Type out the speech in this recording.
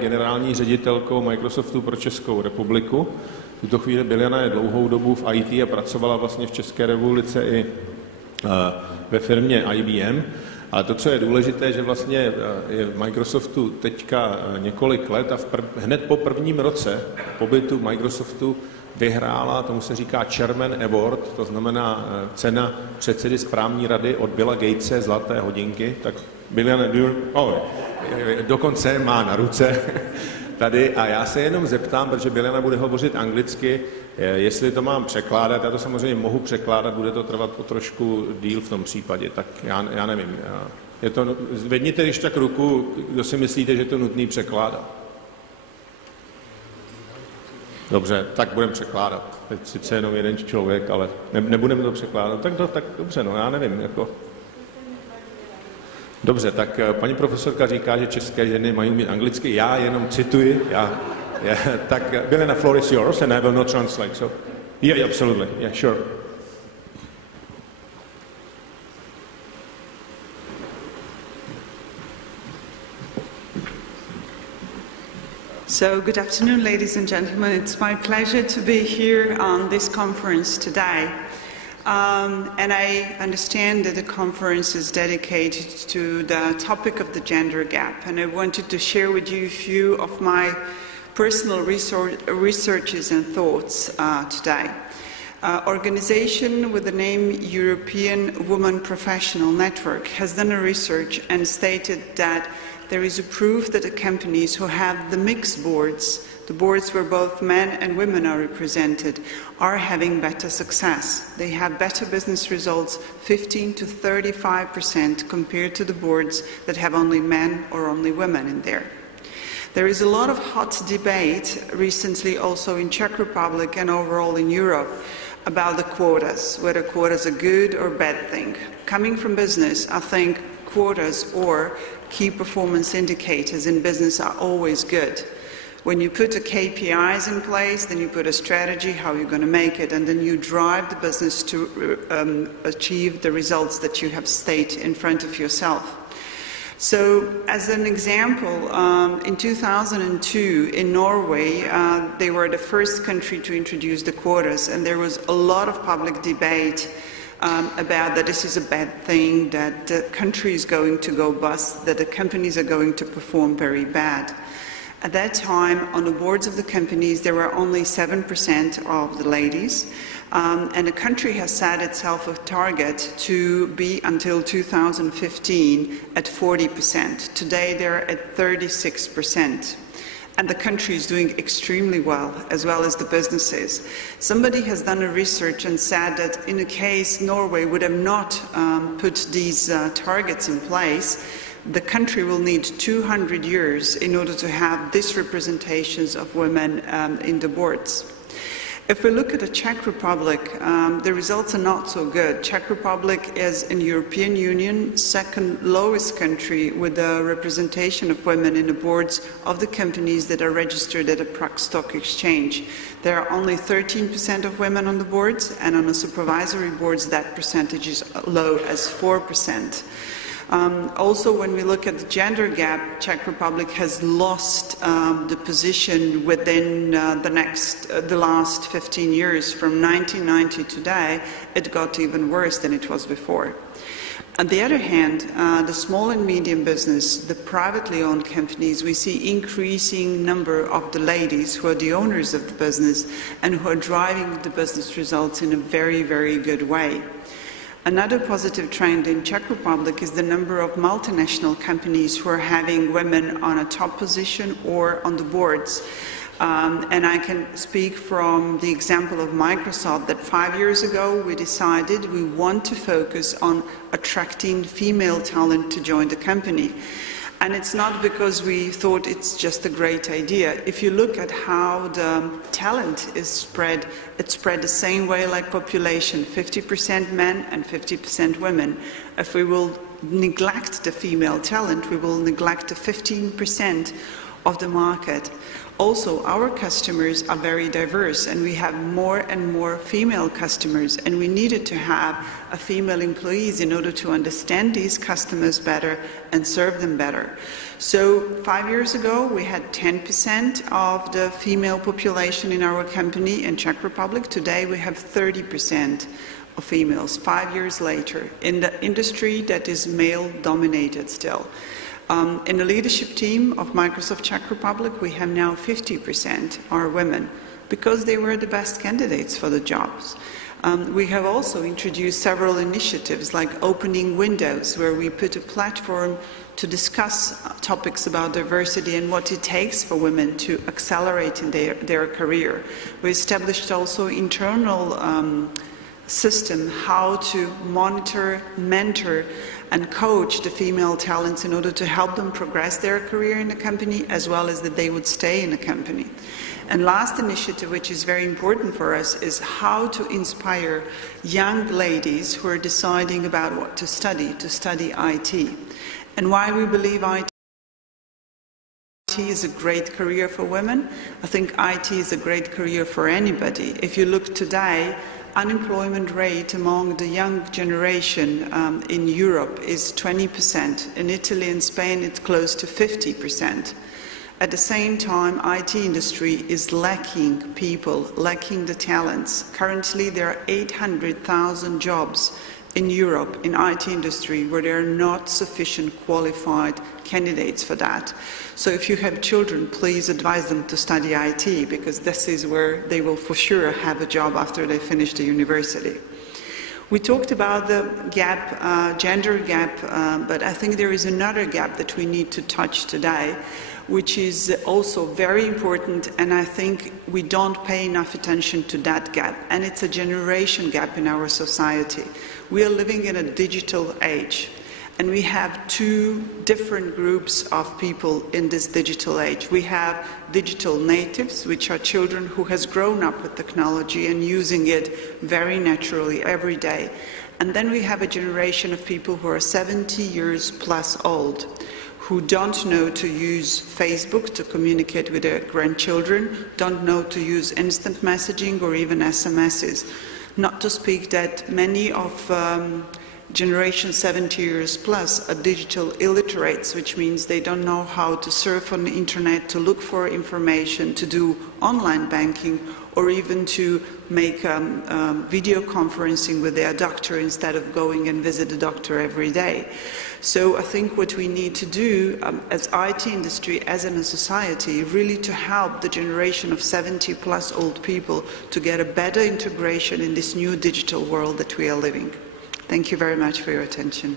generální ředitelkou Microsoftu pro Českou republiku. V tuto chvíli Biljana je dlouhou dobu v IT a pracovala vlastně v České republice i ve firmě IBM. Ale to, co je důležité, že vlastně je v Microsoftu teďka několik let a hned po prvním roce pobytu v Microsoftu vyhrála, tomu se říká Chairman Award, to znamená cena předsedy správní rady od Billa Gatese, zlaté hodinky. Tak Biljana dokonce má na ruce tady a já se jenom zeptám, protože Biljana bude hovořit anglicky, jestli to mám překládat, já to samozřejmě mohu překládat, bude to trvat o trošku díl v tom případě, tak já nevím. Zvedněte když tak ruku, kdo si myslíte, že to nutný překládat. Dobře, tak budeme překládat. Teď sice jenom jeden člověk, ale nebudeme to překládat. Tak dobře, no já nevím. Dobře, tak paní profesorka říká, že české ženy mají mít anglicky, já jenom cituji. Tak Biljana, floor is yours and I will not translate. So, yeah, absolutely, yeah, sure. So, good afternoon, ladies and gentlemen. It's my pleasure to be here on this conference today. And I understand that the conference is dedicated to the topic of the gender gap. And I wanted to share with you a few of my personal researches and thoughts today. Organization with the name European Women Professional Network has done a research and stated that there is a proof that the companies who have the mixed boards, the boards where both men and women are represented, are having better success. They have better business results, 15 to 35% compared to the boards that have only men or only women in there. There is a lot of hot debate recently also in Czech Republic and overall in Europe about the quotas, whether quotas are good or bad thing. Coming from business, I think quotas or key performance indicators in business are always good. When you put the KPIs in place, then you put a strategy, how you're going to make it, and then you drive the business to achieve the results that you have stated in front of yourself. So, as an example, in 2002 in Norway, they were the first country to introduce the quotas, and there was a lot of public debate about that this is a bad thing, that the country is going to go bust, that the companies are going to perform very bad. At that time, on the boards of the companies, there were only 7% of the ladies, and the country has set itself a target to be until 2015 at 40%. Today, they're at 36%. And the country is doing extremely well as the businesses. Somebody has done a research and said that in a case Norway would have not put these targets in place, the country will need 200 years in order to have these representations of women in the boards. If we look at the Czech Republic, the results are not so good. Czech Republic is in the European Union second lowest country with the representation of women in the boards of the companies that are registered at a Prague Stock Exchange. There are only 13% of women on the boards, and on the supervisory boards that percentage is low as 4%. Also, when we look at the gender gap, Czech Republic has lost the position within the last 15 years. From 1990 to today, it got even worse than it was before. On the other hand, the small and medium business, the privately owned companies, we see increasing number of the ladies who are the owners of the business and who are driving the business results in a very, very good way. Another positive trend in Czech Republic is the number of multinational companies who are having women on a top position or on the boards. And I can speak from the example of Microsoft that 5 years ago we decided we want to focus on attracting female talent to join the company. And it's not because we thought it's just a great idea. If you look at how the talent is spread, it's spread the same way like population, 50% men and 50% women. If we will neglect the female talent, we will neglect the 15% of the market. Also, our customers are very diverse, and we have more and more female customers, and we needed to have a female employees in order to understand these customers better and serve them better. So 5 years ago, we had 10% of the female population in our company in Czech Republic. Today, we have 30% of females 5 years later in the industry that is male-dominated still. In the leadership team of Microsoft Czech Republic, we have now 50% are women because they were the best candidates for the jobs. We have also introduced several initiatives like Opening Windows, where we put a platform to discuss topics about diversity and what it takes for women to accelerate in their career. We established also internal system how to monitor, mentor, and coach the female talents in order to help them progress their career in the company, as well as that they would stay in the company. And last initiative, which is very important for us, is how to inspire young ladies who are deciding about what to study IT. And why we believe IT is a great career for women. I think IT is a great career for anybody. If you look today, unemployment rate among the young generation in Europe is 20%. In Italy and Spain, it's close to 50%. At the same time, IT industry is lacking people, lacking the talents. Currently, there are 800,000 jobs in Europe in IT industry where there are not sufficient qualified candidates for that. So if you have children, please advise them to study IT, because this is where they will for sure have a job after they finish the university. We talked about the gap, gender gap, but I think there is another gap that we need to touch today, which is also very important, and I think we don't pay enough attention to that gap, and it's a generation gap in our society. We are living in a digital age, and we have two different groups of people in this digital age. We have digital natives, which are children who has grown up with technology and using it very naturally every day. And then we have a generation of people who are 70 years plus old, who don't know to use Facebook to communicate with their grandchildren, don't know to use instant messaging or even SMSs. Not to speak that many of generation 70 years plus are digital illiterates, which means they don't know how to surf on the internet, to look for information, to do online banking, or even to make video conferencing with their doctor instead of going and visit the doctor every day. So I think what we need to do as IT industry, as in a society, really to help the generation of 70 plus old people to get a better integration in this new digital world that we are living. Thank you very much for your attention.